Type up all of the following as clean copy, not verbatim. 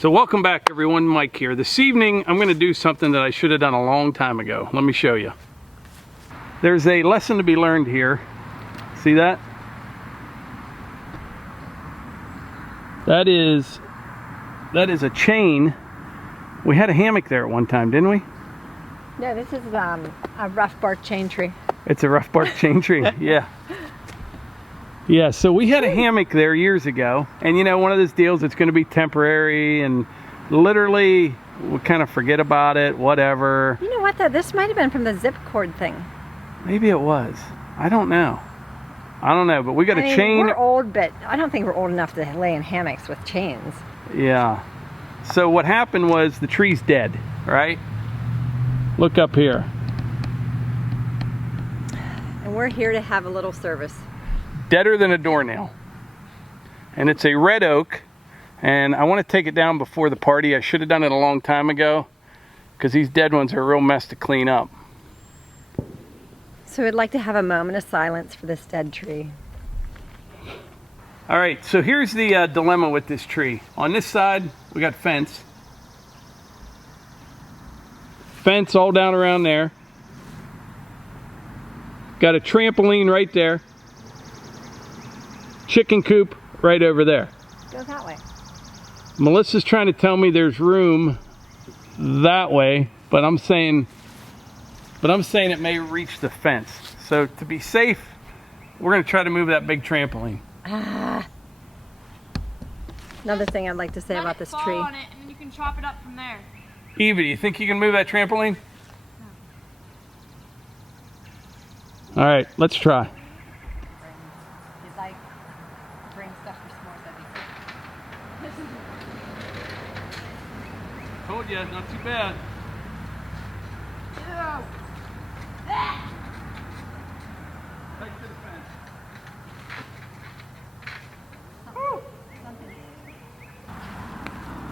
So welcome back everyone, Mike here. This evening I'm going to do something that I should have done a long time ago. Let me show you. There's a lesson to be learned here. See that? That is a chain. We had a hammock there at one time, didn't we? Yeah, this is a rough bark chain tree. It's a rough bark chain tree, yeah. Yeah, so we had a hammock there years ago, and you know, one of those deals, it's going to be temporary, and literally we kind of forget about it, whatever. You know what though, this might have been from the zip cord thing. Maybe it was. I don't know, but we got a chain. We're old, but I don't think we're old enough to lay in hammocks with chains. Yeah. So what happened was the tree's dead, right? Look up here. And we're here to have a little service. Deader than a doornail. And it's a red oak, and I want to take it down before the party. I should have done it a long time ago, because these dead ones are a real mess to clean up. So we'd like to have a moment of silence for this dead tree. All right, so here's the dilemma with this tree. On this side, we got fence. Fence all down around there. Got a trampoline right there. Chicken coop right over there. Go that way. Melissa's trying to tell me there's room that way, but I'm saying it may reach the fence. So to be safe, we're going to try to move that big trampoline. Another thing I'd like to say about this tree. On it, and then you can chop it up from there. Evie, do you think you can move that trampoline? No. All right, let's try. You'd like to bring stuff for s'mores, that'd be cool. Told you, not too bad. Right to the fence. Woo.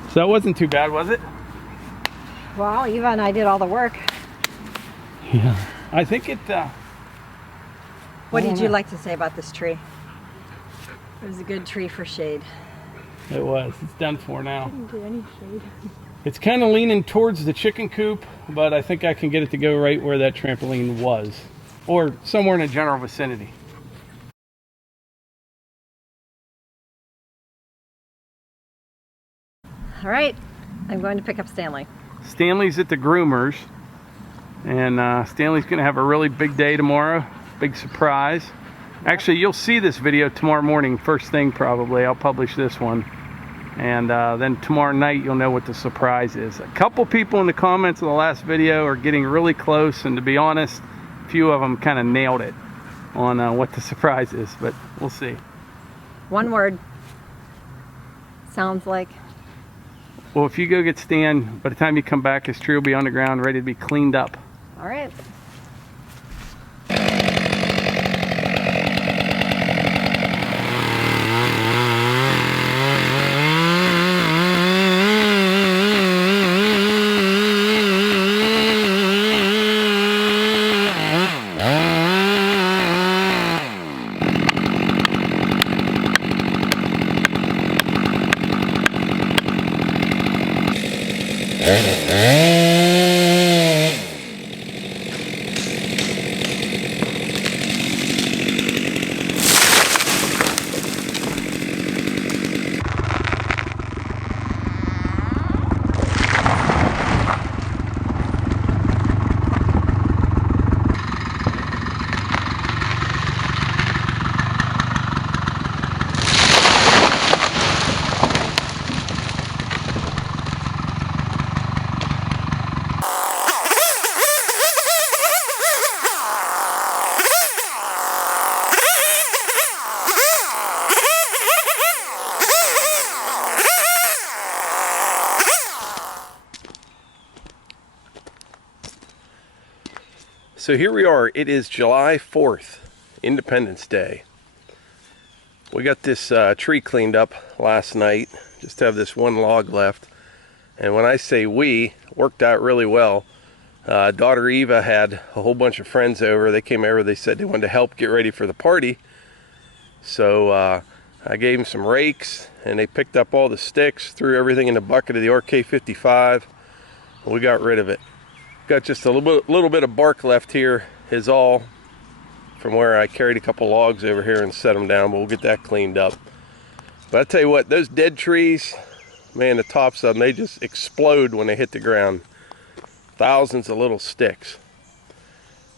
So that wasn't too bad, was it? Well, Eva and I did all the work. Yeah. I think it... What did you like to say about this tree? It was a good tree for shade. It was. It's done for now. Didn't do any shade. It's kind of leaning towards the chicken coop, but I think I can get it to go right where that trampoline was, or somewhere in the general vicinity. All right, I'm going to pick up Stanley. Stanley's at the groomers, and Stanley's going to have a really big day tomorrow. Big surprise. Actually, you'll see this video tomorrow morning, first thing probably. I'll publish this one. And then tomorrow night, you'll know what the surprise is. A couple people in the comments of the last video are getting really close, and to be honest, a few of them kind of nailed it on what the surprise is, but we'll see. One word. Sounds like. Well, if you go get Stan, by the time you come back, his tree will be on the ground, ready to be cleaned up. All right. So here we are, it is July 4th, Independence Day. We got this tree cleaned up last night, just have this one log left. And when I say we, worked out really well. Daughter Eva had a whole bunch of friends over. They came over, they said they wanted to help get ready for the party. So I gave them some rakes and they picked up all the sticks, threw everything in the bucket of the RK55, and we got rid of it. Got just a little bit of bark left here is all from where I carried a couple logs over here and set them down, but we'll get that cleaned up. But I tell you what, those dead trees, man, the tops of them, they just explode when they hit the ground. Thousands of little sticks.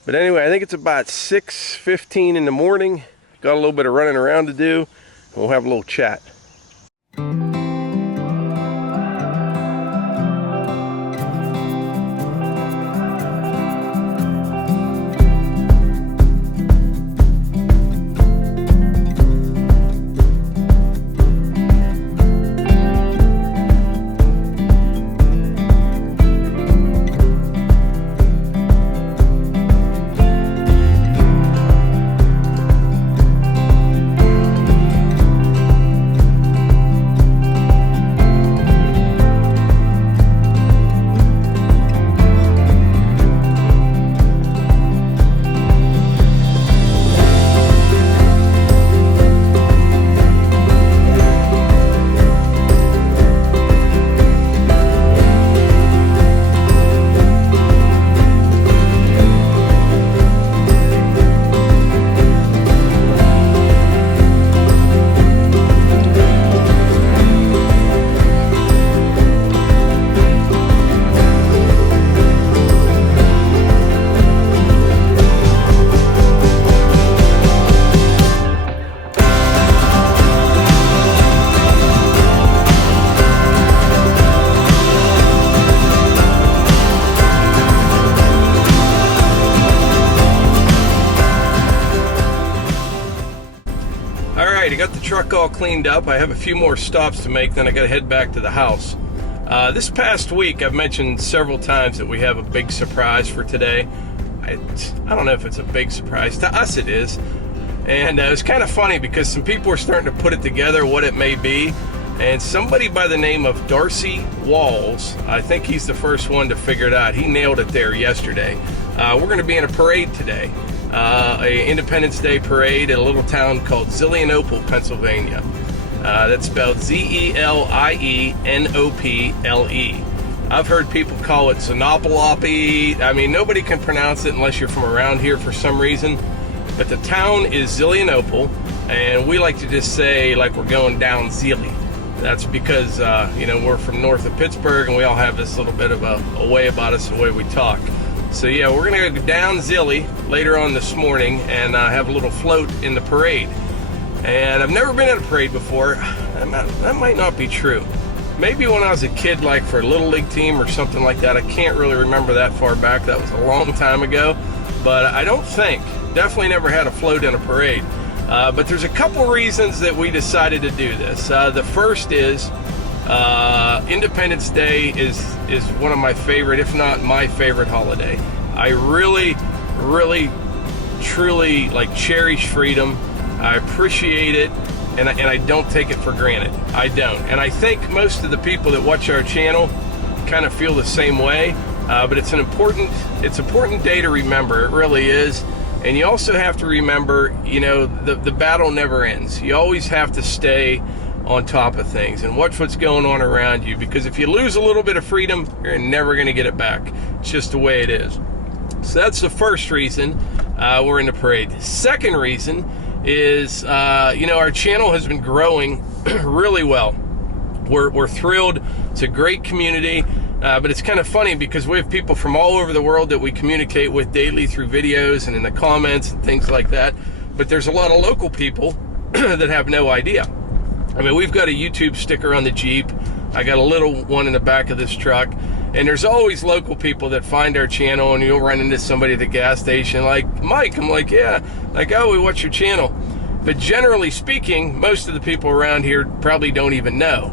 But anyway, I think it's about 6:15 in the morning. Got a little bit of running around to do, and we'll have a little chat. I got the truck all cleaned up. I have a few more stops to make, then I got to head back to the house. This past week, I've mentioned several times that we have a big surprise for today. I don't know if it's a big surprise. To us, it is. And it's kind of funny because some people are starting to put it together what it may be. And somebody by the name of Darcy Walls, I think he's the first one to figure it out. He nailed it there yesterday. We're going to be in a parade today. A Independence Day parade at a little town called Zelienople, Pennsylvania. That's spelled Zelienople. I've heard people call it Xenopolopi. I mean, nobody can pronounce it unless you're from around here for some reason. But the town is Zelienople, and we like to just say like we're going down Zeli. That's because, you know, we're from north of Pittsburgh, and we all have this little bit of a way about us, the way we talk. So yeah, we're gonna go down Zilly later on this morning and have a little float in the parade. And I've never been in a parade before. That might not be true. Maybe when I was a kid, like for a little league team or something like that. I can't really remember that far back. That was a long time ago. But I don't think, definitely never had a float in a parade. But there's a couple reasons that we decided to do this. The first is Independence Day is one of my favorite, if not my favorite holiday. I really, truly like cherish freedom. I appreciate it, and I don't take it for granted. I don't. And I think most of the people that watch our channel kind of feel the same way. But it's an important day to remember. It really is. And you also have to remember, you know, the battle never ends. You always have to stay on top of things and watch what's going on around you, because if you lose a little bit of freedom, you're never going to get it back. It's just the way it is. So that's the first reason we're in the parade. Second reason is, you know, our channel has been growing really well. We're thrilled. It's a great community. But it's kind of funny because we have people from all over the world that we communicate with daily through videos and in the comments and things like that. But there's a lot of local people that have no idea. I mean, we've got a YouTube sticker on the Jeep. I got a little one in the back of this truck. And there's always local people that find our channel, and you'll run into somebody at the gas station like, Mike. I'm like, yeah. Like, oh, we watch your channel. But generally speaking, most of the people around here probably don't even know.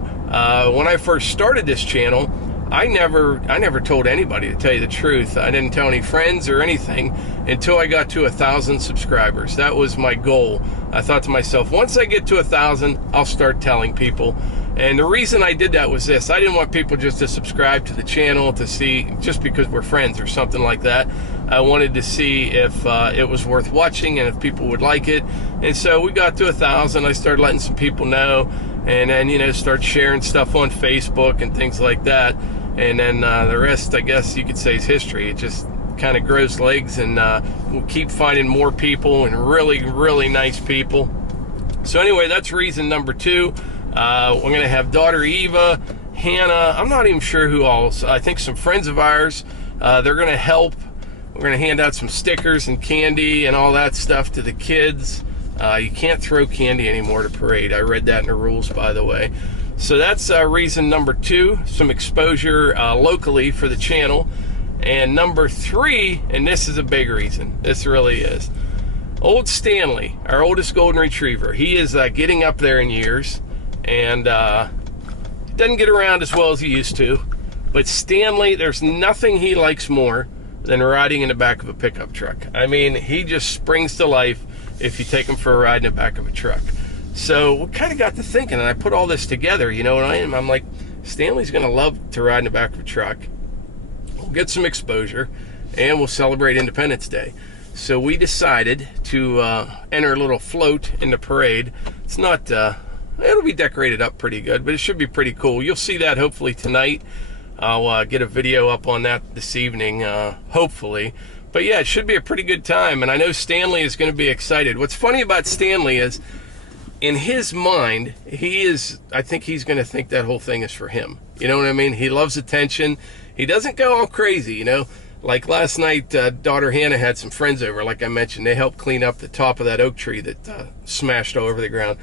When I first started this channel, I never told anybody, to tell you the truth. I didn't tell any friends or anything until I got to 1,000 subscribers. That was my goal. I thought to myself, once I get to 1,000, I'll start telling people. And the reason I did that was this. I didn't want people just to subscribe to the channel to see, just because we're friends or something like that. I wanted to see if it was worth watching and if people would like it. And so we got to 1,000. I started letting some people know. and then, you know, start sharing stuff on Facebook and things like that. And then the rest, I guess you could say, is history. It just kind of grows legs, and we'll keep finding more people, and really, really nice people. So anyway, that's reason number 2. We're going to have daughter Eva, Hannah, I'm not even sure who else. I think some friends of ours, they're going to help. We're going to hand out some stickers and candy and all that stuff to the kids. You can't throw candy anymore to parade. I read that in the rules, by the way. So that's reason number 2, some exposure locally for the channel. And number 3, and this is a big reason, this really is, old Stanley, our oldest golden retriever, he is getting up there in years, and doesn't get around as well as he used to. But Stanley, there's nothing he likes more than riding in the back of a pickup truck. I mean, he just springs to life if you take him for a ride in the back of a truck. So we kind of got to thinking, and I put all this together, you know what I am? I'm like, Stanley's going to love to ride in the back of a truck. We'll get some exposure, and we'll celebrate Independence Day. So we decided to enter a little float in the parade. It's not, it'll be decorated up pretty good, but it should be pretty cool. You'll see that hopefully tonight. I'll get a video up on that this evening, hopefully. But yeah, it should be a pretty good time, and I know Stanley is going to be excited. What's funny about Stanley is, in his mind, I think he's going to think that whole thing is for him. You know what I mean? He loves attention. He doesn't go all crazy, you know? Like last night, daughter Hannah had some friends over, like I mentioned. They helped clean up the top of that oak tree that smashed all over the ground.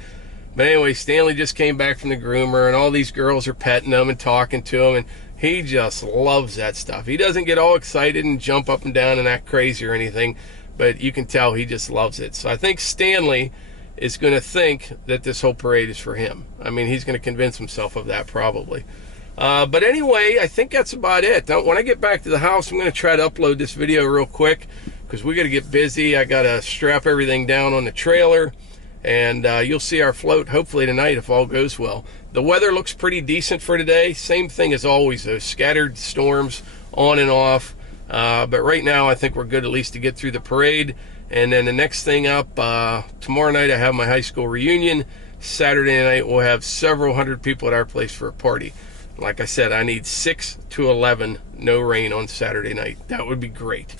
But anyway, Stanley just came back from the groomer, and all these girls are petting him and talking to him, and he just loves that stuff. He doesn't get all excited and jump up and down and act crazy or anything, but you can tell he just loves it. So I think Stanley is going to think that this whole parade is for him. I mean, he's going to convince himself of that probably. But anyway, I think that's about it. When I get back to the house, I'm going to try to upload this video real quick, because we got to get busy. I got to strap everything down on the trailer, and you'll see our float hopefully tonight if all goes well. The weather looks pretty decent for today. Same thing as always, those scattered storms on and off. But right now, I think we're good at least to get through the parade. And then the next thing up, tomorrow night I have my high school reunion. Saturday night we'll have several hundred people at our place for a party. Like I said, I need 6 to 11, no rain on Saturday night. That would be great.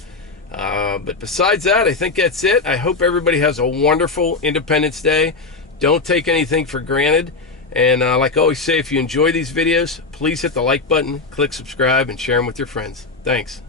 But besides that, I think that's it. I hope everybody has a wonderful Independence Day. Don't take anything for granted. And like I always say, if you enjoy these videos, please hit the like button, click subscribe, and share them with your friends. Thanks.